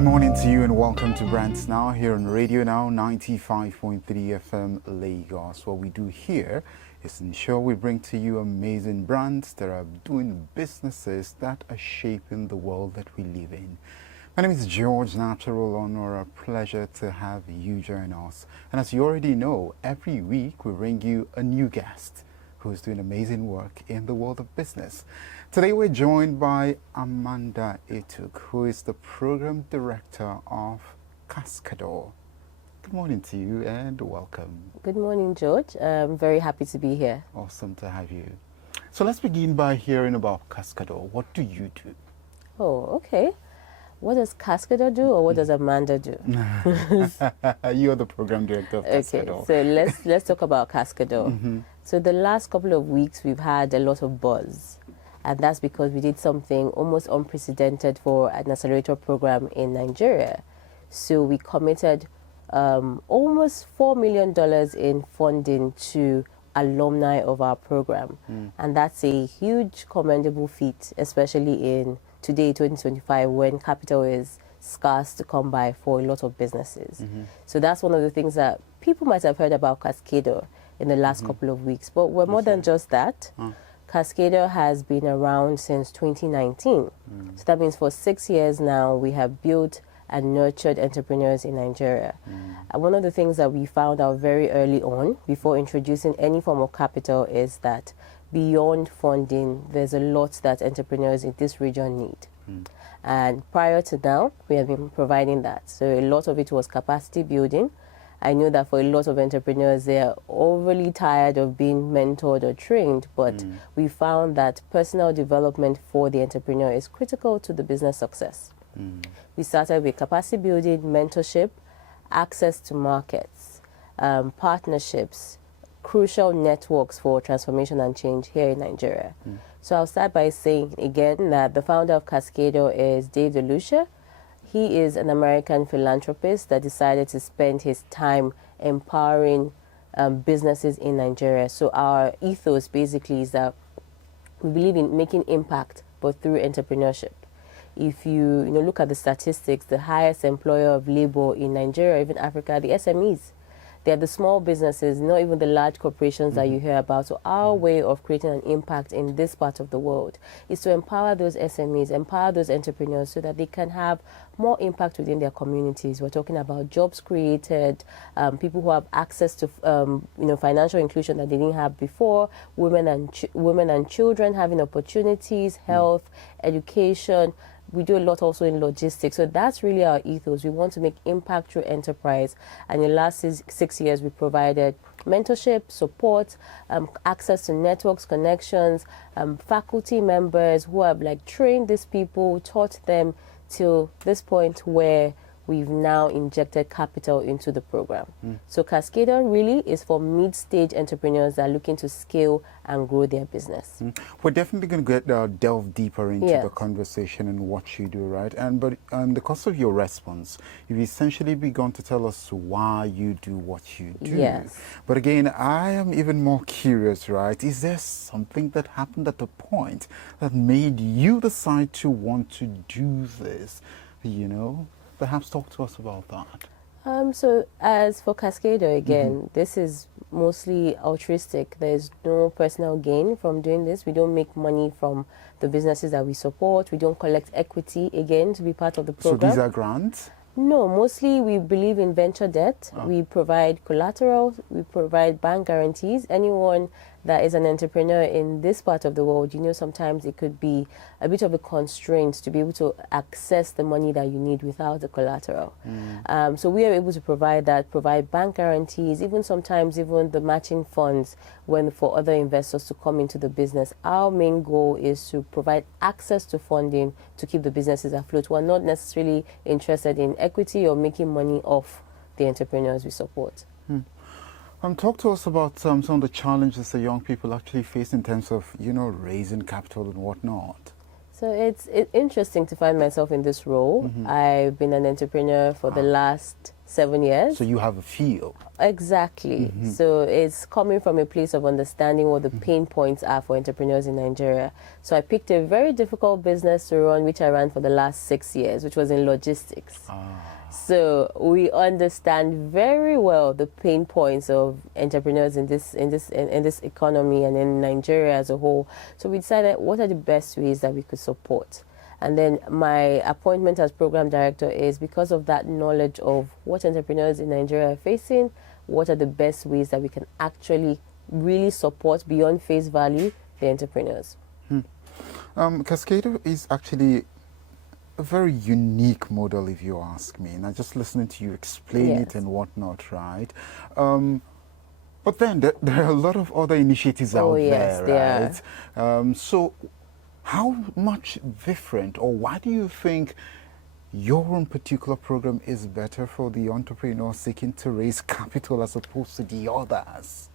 Good morning to you and welcome to BrandsNow here on Radionow 95.3 FM Lagos. What we do here is ensure we bring to you amazing brands that are doing businesses that are shaping the world that we live in. My name is George, natural honor, a pleasure to have you join us. And as you already know, every week we bring you a new guest who's doing amazing work in the world of business. Today we're joined by Amanda Etuk, who is the Program Director of Cascador. Good morning to you and welcome. Good morning, George. I'm very happy to be here. Awesome to have you. So let's begin by hearing about Cascador. What do you do? Oh, okay. What does Cascador do, or what does Amanda do? You're the Program Director of Cascador. Okay, so let's talk about Cascador. So the last couple of weeks we've had a lot of buzz, and that's because we did something almost unprecedented for an accelerator program in Nigeria. So we committed almost $4 million in funding to alumni of our program, and that's a huge commendable feat, especially in today, 2025, when capital is scarce to come by for a lot of businesses. So that's one of the things that people might have heard about Cascador in the last couple of weeks, but we're more than just that. Cascador has been around since 2019. So that means for 6 years now, we have built and nurtured entrepreneurs in Nigeria. And one of the things that we found out very early on, before introducing any form of capital, is that beyond funding, there's a lot that entrepreneurs in this region need. And prior to now, we have been providing that. So a lot of it was capacity building. I know that for a lot of entrepreneurs, they're overly tired of being mentored or trained, but we found that personal development for the entrepreneur is critical to the business success. We started with capacity building, mentorship, access to markets, partnerships, crucial networks for transformation and change here in Nigeria. So I'll start by saying again that the founder of Cascador is Dave DeLucia. He is an American philanthropist that decided to spend his time empowering businesses in Nigeria. So our ethos basically is that we believe in making impact, but through entrepreneurship. If you look at the statistics, the highest employer of labor in Nigeria, even Africa, are the SMEs. They're the small businesses, not even the large corporations that you hear about. So our way of creating an impact in this part of the world is to empower those SMEs, empower those entrepreneurs so that they can have more impact within their communities. We're talking about jobs created, people who have access to financial inclusion that they didn't have before, women and children having opportunities, health, education. We do a lot also in logistics. So that's really our ethos. We want to make impact through enterprise. And in the last 6 years, we provided mentorship, support, access to networks, connections, faculty members who have trained these people, taught them till this point where we've now injected capital into the program. So Cascador really is for mid-stage entrepreneurs that are looking to scale and grow their business. We're definitely going to delve deeper into the conversation and what you do, right? But because of your response, you've essentially begun to tell us why you do what you do. Yes. But again, I am even more curious, right? Is there something that happened at the point that made you decide to want to do this, Perhaps talk to us about that. So as for Cascador, again, this is mostly altruistic. There's no personal gain from doing this. We don't make money from the businesses that we support. We don't collect equity, again, to be part of the program. So these are grants? No, mostly we believe in venture debt. We provide collateral, we provide bank guarantees. Anyone that is an entrepreneur in this part of the world, sometimes it could be a bit of a constraint to be able to access the money that you need without the collateral. So we are able to provide that, provide bank guarantees, sometimes the matching funds for other investors to come into the business. Our main goal is to provide access to funding to keep the businesses afloat. We're not necessarily interested in equity or making money off the entrepreneurs we support. Talk to us about some of the challenges that young people actually face in terms of, raising capital and whatnot. So it's interesting to find myself in this role. I've been an entrepreneur for the last 7 years. So you have a feel. Exactly. So it's coming from a place of understanding what the pain points are for entrepreneurs in Nigeria. So I picked a very difficult business to run, which I ran for the last 6 years, which was in logistics. So we understand very well the pain points of entrepreneurs in this economy and in Nigeria as a whole. So we decided what are the best ways that we could support. And then my appointment as program director is because of that knowledge of what entrepreneurs in Nigeria are facing, what are the best ways that we can actually really support beyond face value the entrepreneurs. Cascador is actually a very unique model, if you ask me. And I just listening to you explain it and whatnot, right? But then there are a lot of other initiatives out there, right? So how much different, or why do you think your own particular program is better for the entrepreneur seeking to raise capital as opposed to the others?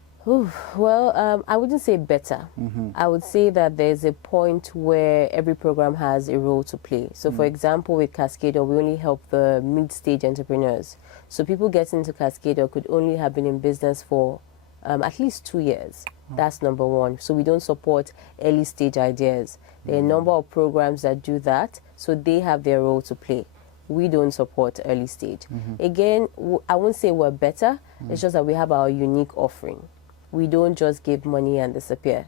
Well, I wouldn't say better. I would say that there's a point where every program has a role to play. So, for example, with Cascador, we only help the mid-stage entrepreneurs. So people getting into Cascador could only have been in business for at least 2 years. That's number one. So we don't support early-stage ideas. There are a number of programs that do that, so they have their role to play. We don't support early stage. Again, I won't say we're better. It's just that we have our unique offering. We don't just give money and disappear.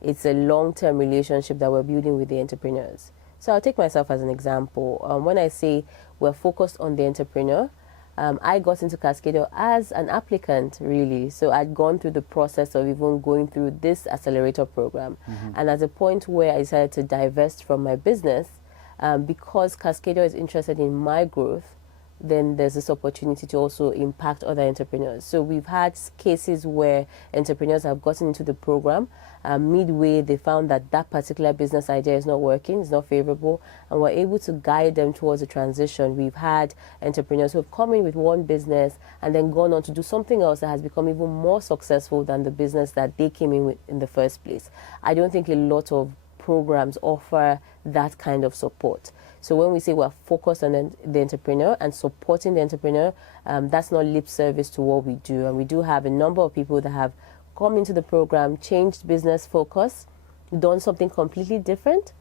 It's a long-term relationship that we're building with the entrepreneurs. So I'll take myself as an example. When I say we're focused on the entrepreneur, I got into Cascador as an applicant, really. So I'd gone through the process of even going through this accelerator program. And at the point where I decided to divest from my business, because Cascador is interested in my growth, then there's this opportunity to also impact other entrepreneurs. So we've had cases where entrepreneurs have gotten into the program. Midway, they found that that particular business idea is not working, it's not favorable, and we're able to guide them towards a transition. We've had entrepreneurs who have come in with one business and then gone on to do something else that has become even more successful than the business that they came in with in the first place. I don't think a lot of programs offer that kind of support. So when we say we're focused on the entrepreneur and supporting the entrepreneur, that's not lip service to what we do. And we do have a number of people that have come into the program, changed business focus, done something completely different.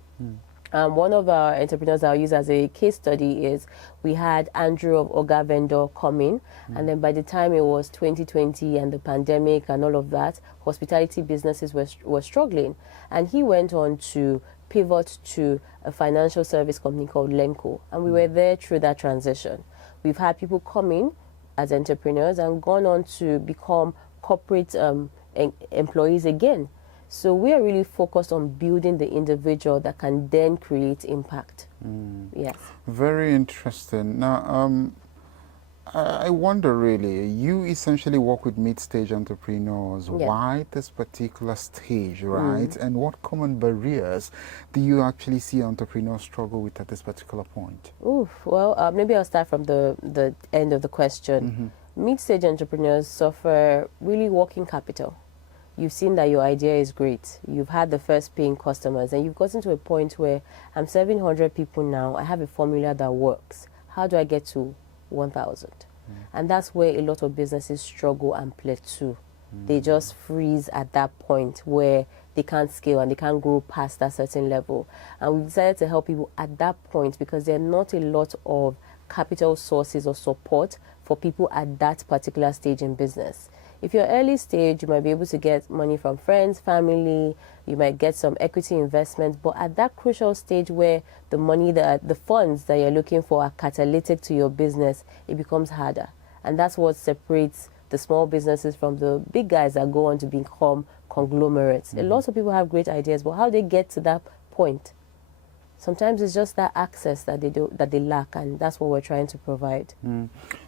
One of our entrepreneurs I'll use as a case study is we had Andrew of Oga Vendor come in, and then by the time it was 2020 and the pandemic and all of that, hospitality businesses were struggling. And he went on to pivot to a financial service company called Lenco, and we were there through that transition. We've had people come in as entrepreneurs and gone on to become corporate employees again. So we are really focused on building the individual that can then create impact. Yes. Very interesting. Now, I wonder really, you essentially work with mid-stage entrepreneurs. Why this particular stage, right? And what common barriers do you actually see entrepreneurs struggle with at this particular point? Well, maybe I'll start from the end of the question. Mid-stage entrepreneurs suffer really working capital. You've seen that your idea is great. You've had the first paying customers, and you've gotten to a point where I'm serving 100 people now. I have a formula that works. How do I get to 1,000? And that's where a lot of businesses struggle and plateau. They just freeze at that point where they can't scale and they can't grow past that certain level. And we decided to help people at that point because there are not a lot of capital sources or support for people at that particular stage in business. If you're early stage, you might be able to get money from friends, family, you might get some equity investment, but at that crucial stage where the money, the funds that you're looking for are catalytic to your business, it becomes harder. And that's what separates the small businesses from the big guys that go on to become conglomerates. A lot of people have great ideas, but how they get to that point? Sometimes it's just that access that they lack, and that's what we're trying to provide.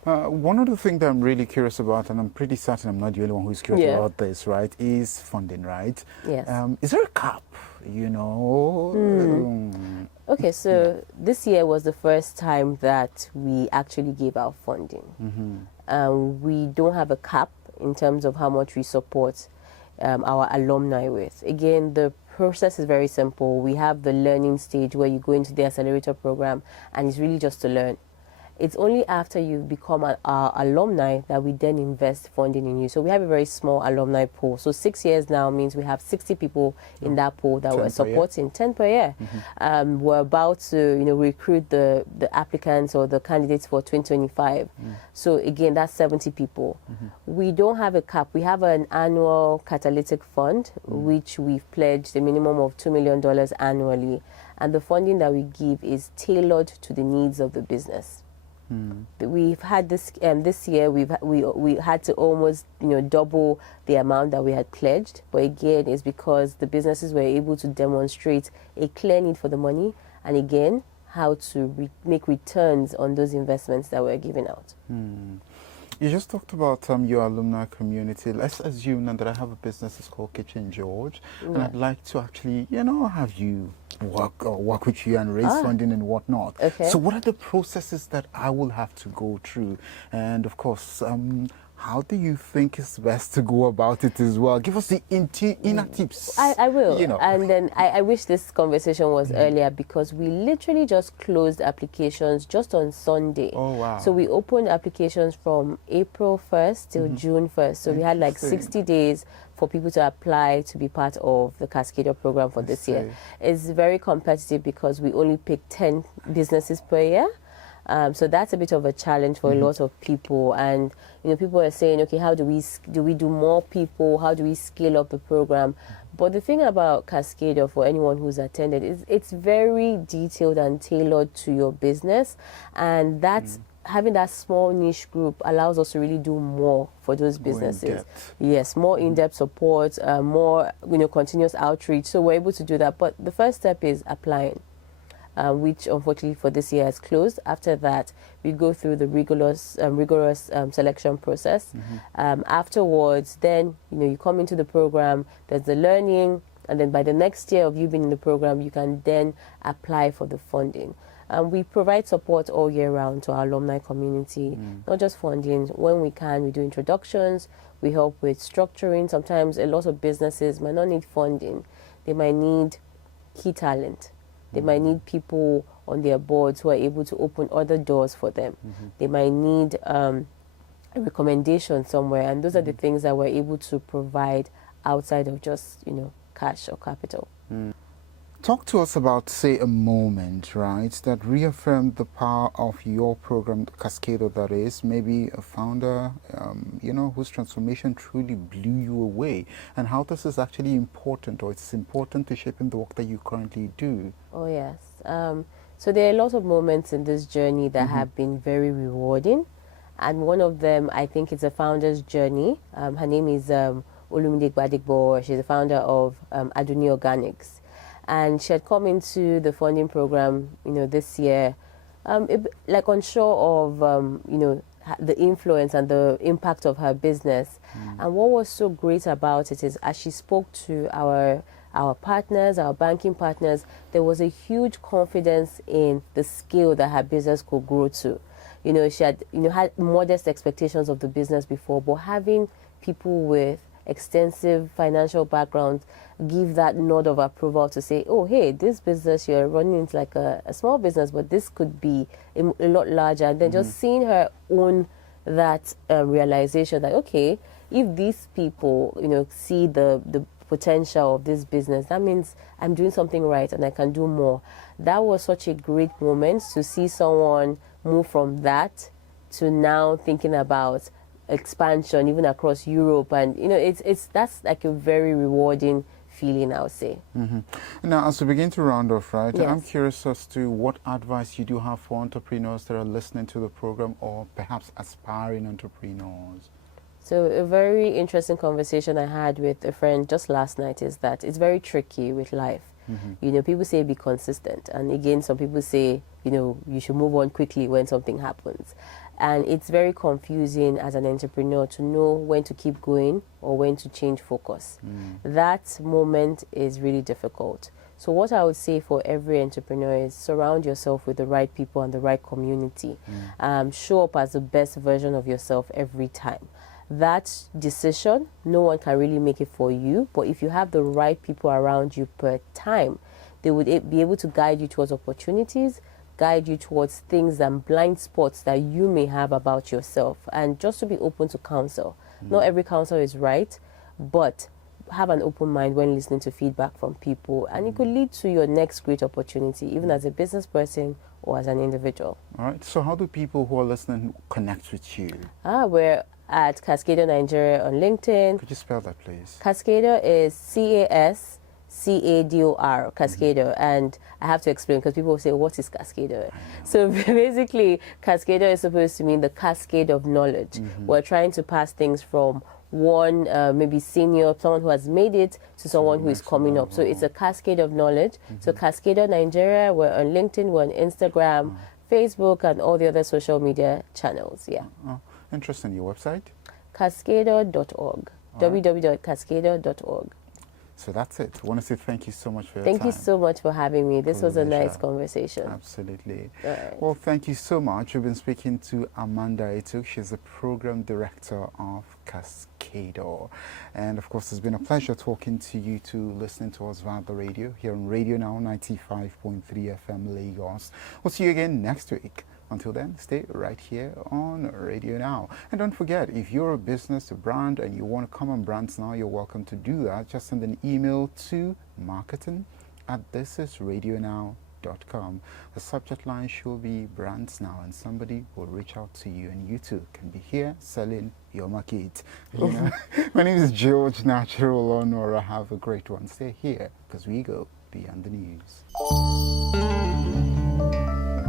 One of the things that I'm really curious about, and I'm pretty certain I'm not the only one who's curious about this, right, is funding, right? Yes. Is there a cap, you know? Okay, so this year was the first time that we actually gave out funding. We don't have a cap in terms of how much we support our alumni with. Again, the process is very simple. We have the learning stage where you go into the accelerator program and it's really just to learn. it's only after you've become our alumni that we then invest funding in you. So we have a very small alumni pool. So 6 years now means we have 60 people in that pool that we're supporting, 10 per year. We're about to, recruit the applicants or the candidates for 2025. So again, that's 70 people. We don't have a cap. We have an annual catalytic fund, which we've pledged a minimum of $2 million annually. And the funding that we give is tailored to the needs of the business. We've had this year. We had to almost double the amount that we had pledged. But again, it's because the businesses were able to demonstrate a clear need for the money, and again, how to make returns on those investments that we're giving out. You just talked about your alumni community. Let's assume now that I have a business that's called Kitchen George, and I'd like to actually, have you work with you and raise funding and whatnot. Okay. So what are the processes that I will have to go through? And of course, how do you think it's best to go about it as well? Give us the inner tips. I will. And then I wish this conversation was earlier, because we literally just closed applications just on Sunday. Oh, wow. So we opened applications from April 1st till June 1st. So we had like 60 days for people to apply to be part of the Cascador program for this year. It's very competitive because we only pick 10 businesses per year. So that's a bit of a challenge for a lot of people. And people are saying, okay, how do we do more people? How do we scale up the program? But the thing about Cascador, for anyone who's attended, is it's very detailed and tailored to your business, and that's having that small niche group allows us to really do more for those businesses. Yes, more in-depth support, more continuous outreach. So we're able to do that. But the first step is applying. Which unfortunately for this year has closed. After that, we go through the rigorous selection process. Afterwards, then you come into the program. There's the learning, and then by the next year of you being in the program, you can then apply for the funding. We provide support all year round to our alumni community, not just funding. When we can, we do introductions. We help with structuring. Sometimes a lot of businesses might not need funding. They might need key talent. They might need people on their boards who are able to open other doors for them. They might need a recommendation somewhere, and those are the things that we're able to provide outside of just cash or capital. Talk to us about, say, a moment, right, that reaffirmed the power of your program, Cascador, that is, maybe a founder, whose transformation truly blew you away, and how this is actually important, or it's important to shaping the work that you currently do. Oh, yes. So there are a lot of moments in this journey that have been very rewarding, and one of them, I think, is a founder's journey. Her name is Olumide Gbadigbo. She's the founder of Aduni Organics. And she had come into the funding program, this year, like unsure of, the influence and the impact of her business. And what was so great about it is, as she spoke to our partners, our banking partners, there was a huge confidence in the scale that her business could grow to. She had, had modest expectations of the business before, but having people with extensive financial backgrounds give that nod of approval to say, oh, hey, this business you're running is like a small business, but this could be a lot larger. And then just seeing her own that realization that, okay, if these people, see the potential of this business, that means I'm doing something right and I can do more. That was such a great moment to see someone move from that to now thinking about expansion even across Europe, and that's like a very rewarding feeling, I would say. Now, as we begin to round off, right, Yes. I'm curious as to what advice you do have for entrepreneurs that are listening to the program, or perhaps aspiring entrepreneurs. So a very interesting conversation I had with a friend just last night is that it's very tricky with life. People say be consistent, and again, some people say you should move on quickly when something happens. And it's very confusing as an entrepreneur to know when to keep going or when to change focus. That moment is really difficult. So what I would say for every entrepreneur is surround yourself with the right people and the right community. Show up as the best version of yourself every time. That decision, no one can really make it for you, but if you have the right people around you per time, they would be able to guide you towards opportunities, guide you towards things and blind spots that you may have about yourself, and just to be open to counsel. Not every counsel is right, but have an open mind when listening to feedback from people, and it could lead to your next great opportunity, even as a business person or as an individual. All right. So how do people who are listening connect with you? We're at Cascador Nigeria on LinkedIn. Could you spell that, please? Cascador is Cascador, Cascador. And I have to explain because people say, what is Cascador? So basically, Cascador is supposed to mean the cascade of knowledge. We're trying to pass things from one maybe senior, someone who has made it, to someone who is coming up. So it's a cascade of knowledge. So Cascador Nigeria, we're on LinkedIn, we're on Instagram, Facebook, and all the other social media channels. Yeah. Interesting. Your website? Cascador.org. www.cascador.org. So that's it. I want to say thank you so much for your Thank time. you so much for having me. This was a nice Pleasure. conversation. Absolutely. All right. Well, thank you so much. We've been speaking to Amanda Etuk. She's the program director of Cascador. And of course, it's been a pleasure talking to you two, listening to us via the radio here on Radio Now 95.3 FM Lagos. We'll see you again next week. Until then, stay right here on Radio Now. And don't forget, if you're a business, a brand, and you want to come on Brands Now, you're welcome to do that. Just send an email to marketing@thisisradionow.com. The subject line should be Brands Now, and somebody will reach out to you, and you too can be here selling your market. You know, my name is George Natural Honora. Have a great one. Stay here because we go beyond the news.